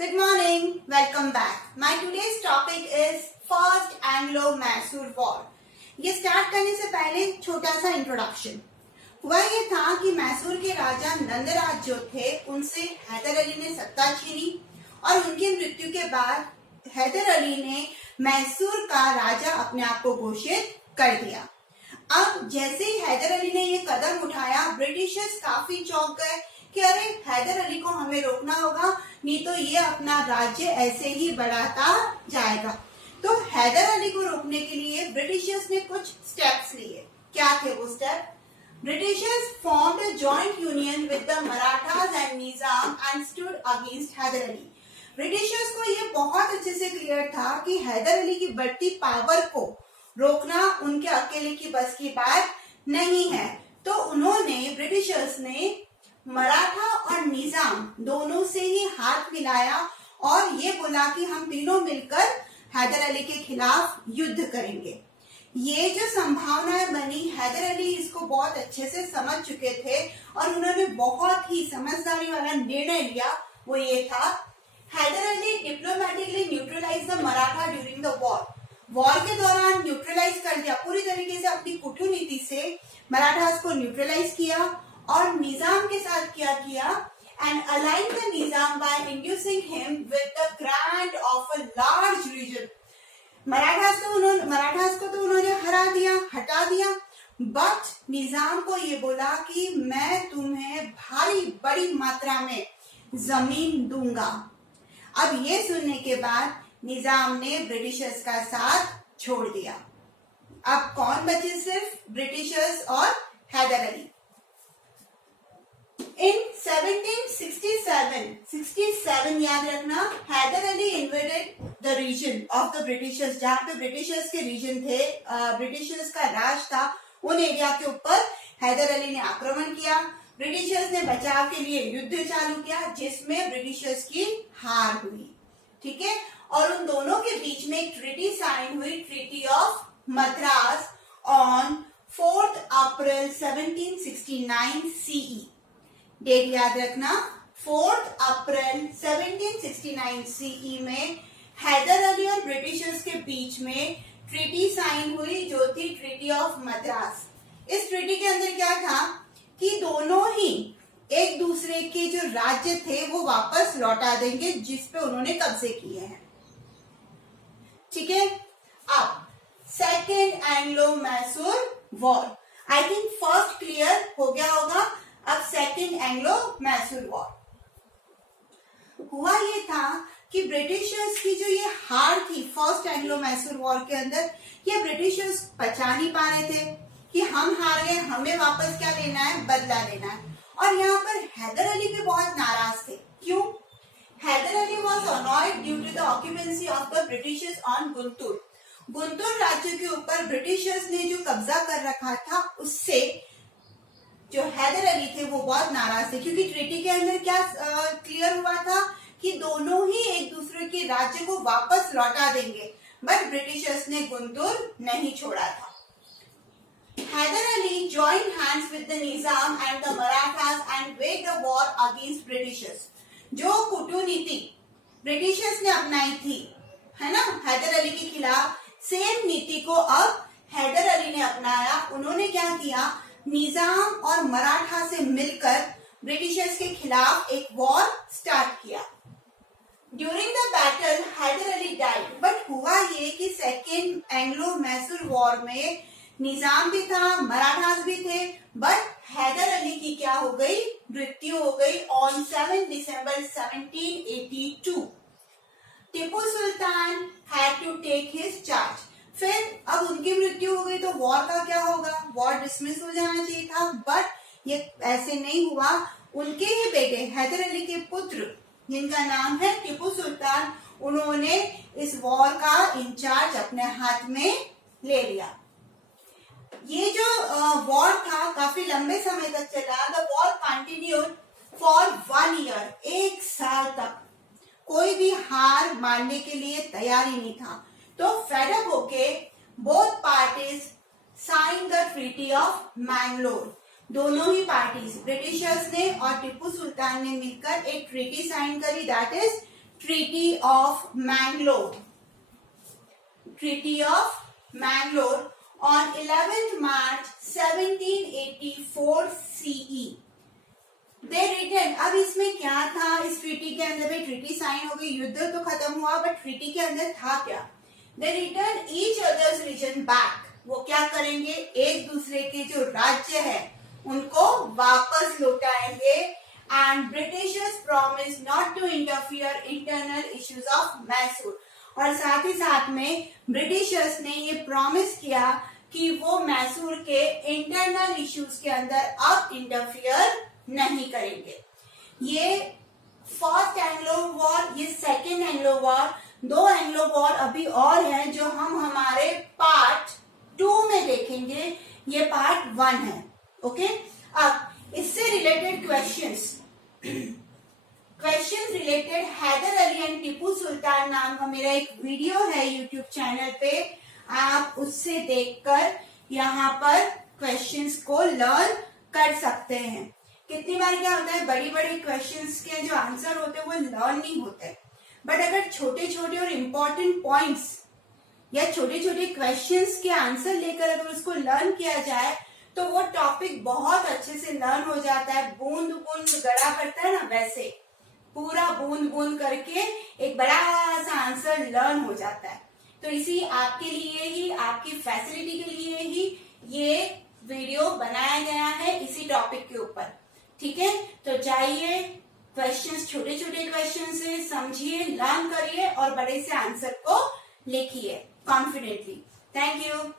Good morning. Welcome back. My today's topic is First Anglo-Mysore War. ये start करने से पहले छोटा सा इंट्रोडक्शन। हुआ ये था कि मैसूर के राजा नंदराज जो थे उनसे हैदर अली ने सत्ता छीनी और उनकी मृत्यु के बाद हैदर अली ने मैसूर का राजा अपने आप को घोषित कर दिया। अब जैसे ही हैदर अली ने ये कदम उठाया, ब्रिटिशर्स काफी चौंक गए कि अरे हैदर अली को हमें रोकना होगा, नहीं तो ये अपना राज्य ऐसे ही बढ़ाता जाएगा। तो हैदर अली को रोकने के लिए ब्रिटिशर्स ने कुछ स्टेप्स लिए। क्या थे वो step? Britishers formed a joint union with the Marathas and Nizam and stood against Hyder Ali. Britishers को ये बहुत अच्छे से क्लियर था कि हैदर अली की बढ़ती पावर को रोकना उनके अकेले की बस की बात नहीं है। तो उन्होंने ब्रिटिशर्स ने मराठा और निजाम दोनों से ही हाथ मिलाया और ये बोला कि हम तीनों मिलकर हैदर अली के खिलाफ युद्ध करेंगे। ये जो संभावनाएं बनी, हैदर अली इसको बहुत अच्छे से समझ चुके थे और उन्होंने बहुत ही समझदारी वाला निर्णय लिया। वो ये था, Hyder Ali diplomatically neutralise the Maratha during the war के दौरान न्यूट्रलाइज कर दिया, पूरी तरीके से अपनी कूटनीति से मराठास को न्यूट्रलाइज किया और निजाम के साथ क्या किया, and align the Nizam by inducing him with the grant of a large region. Marathas को तो उन्होंने हटा दिया, बट निजाम को ये बोला कि मैं तुम्हें भारी बड़ी मात्रा में जमीन दूंगा। अब ये सुनने के बाद निजाम ने ब्रिटिशर्स का साथ छोड़ दिया। अब कौन बचे? सिर्फ ब्रिटिशर्स और हैदर अली। In 1767 याद रखना, Hyder Ali invaded the region of the Britishers, जहाँ पे ब्रिटिशर्स के रीजन थे, ब्रिटिशर्स का राज था, उन एरिया के ऊपर हैदर अली ने आक्रमण किया। ब्रिटिशर्स ने बचाव के लिए युद्ध चालू किया जिसमें ब्रिटिशर्स की हार हुई। ठीक है, और उन दोनों के बीच में एक ट्रीटी साइन हुई, treaty of Madras on 4 April 1769 CE। Date याद रखना, 4 अप्रैल 1769 CE में हैदर अली और ब्रिटिशर्स के बीच में ट्रीटी साइन हुई जो थी ट्रीटी ऑफ मद्रास। इस ट्रीटी के अंदर क्या था कि दोनों ही एक दूसरे के जो राज्य थे वो वापस लौटा देंगे जिस पे उन्होंने कब्जे किए हैं। ठीक है, अब second Anglo Mysore war, I think first clear हो गया होगा। अब सेकेंड एंग्लो मैसूर वॉर हुआ ये था कि ब्रिटिशर्स की जो ये हार थी फर्स्ट एंग्लो मैसूर वॉर के अंदर, ये ब्रिटिशर्स पचा नहीं पा रहे थे कि हम हार गए, हमें वापस क्या लेना है, बदला लेना है। और यहाँ पर हैदर अली भी बहुत नाराज थे। क्यों? Hyder Ali was annoyed due to the occupancy of the Britishers on Guntur. Guntur राज्य के ऊपर ब्रिटिशर्स ने जो कब्जा कर रखा था, उससे जो हैदर अली थे वो बहुत नाराज थे, क्योंकि ट्रीटी के अंदर क्या क्लियर हुआ था कि दोनों ही एक दूसरे के राज्य को वापस लौटा देंगे, बट ब्रिटिशर्स ने गुंटूर नहीं छोड़ा था। Hyder Ali joined hands with the Nizam and the Marathas and waged a war against Britishers। जो कूटनीति ब्रिटिशर्स ने अपनाई थी, है ना, हैदर अली के खिलाफ, सेम नीति को अब हैदर अली ने अपनाया। उन्होंने क्या किया, निजाम और मराठा से मिलकर ब्रिटिशर्स के खिलाफ एक वॉर स्टार्ट किया। During the battle Hyder Ali died, but हुआ ये कि सेकेंड एंग्लो मैसूर वॉर में निजाम भी था, मराठास भी थे, बट हैदर अली की क्या हो गई, मृत्यु हो गई on 7 December 1782। Tipu Sultan had to take his charge. फिर अब उनकी मृत्यु हो गई तो वॉर का क्या होगा, वॉर डिसमिस हो जाना चाहिए था, बट ये ऐसे नहीं हुआ। उनके ही बेटे हैदर अली के पुत्र जिनका नाम है टीपू सुल्तान, उन्होंने इस वॉर का इंचार्ज अपने हाथ में ले लिया। ये जो वॉर था काफी लंबे समय तक चला। The war continued for 1 year, 1 साल तक कोई भी हार मानने के लिए तैयार ही नहीं था। तो फेड अप होके both parties sign the treaty of Mangalore. दोनों ही पार्टीज, ब्रिटिशर्स ने और टीपू सुल्तान ने मिलकर एक ट्रीटी साइन करी, that is Treaty of Mangalore. Treaty of Mangalore on 11th March 1784 CE. They written, अब इसमें क्या था इस ट्रीटी के अंदर? भाई ट्रीटी साइन हो गई, युद्ध तो खत्म हुआ, बट ट्रीटी के अंदर था क्या? They return each other's region back. वो क्या करेंगे? एक दूसरे के जो राज्य है उनको वापस लौटाएंगे. And Britishers promised not to interfere internal issues of Mysore. और साथ ही साथ में ब्रिटिशर्स ने ये प्रॉमिस किया कि वो मैसूर के इंटरनल इश्यूज के अंदर अब इंटरफियर नहीं करेंगे. ये फर्स्ट एंग्लो वॉर, ये सेकेंड एंग्लो वॉर, दो एंग्लो वॉर अभी और हैं जो हम हमारे पार्ट 2 में देखेंगे. ये पार्ट 1 है. ओके, अब इससे related questions related Haider Ali and Tipu Sultan नाम का मेरा एक वीडियो है यूट्यूब चैनल पे, आप उससे देखकर यहाँ पर क्वेश्चंस को लर्न कर सकते हैं. कितनी बार क्या होता है, बड़ी बड़ी क्वेश्चंस के जो आंसर होते हैं वो लर्न नहीं होते, बट अगर छोटे छोटे और इम्पोर्टेंट पॉइंट्स या छोटे छोटे क्वेश्चंस के आंसर लेकर अगर उसको लर्न किया जाए तो वो टॉपिक बहुत अच्छे से लर्न हो जाता है. बूंद बूंद गड़ा करता है ना, वैसे पूरा बूंद बूंद करके एक बड़ा सा आंसर लर्न हो जाता है. तो इसी आपके लिए ही, आपकी फैसिलिटी के लिए ही ये वीडियो बनाया गया है इसी टॉपिक के ऊपर. ठीक है, तो जाइए क्वेश्चंस, छोटे छोटे क्वेश्चन से समझिए, लर्न करिए और बड़े से आंसर को लिखिए कॉन्फिडेंटली. Thank you.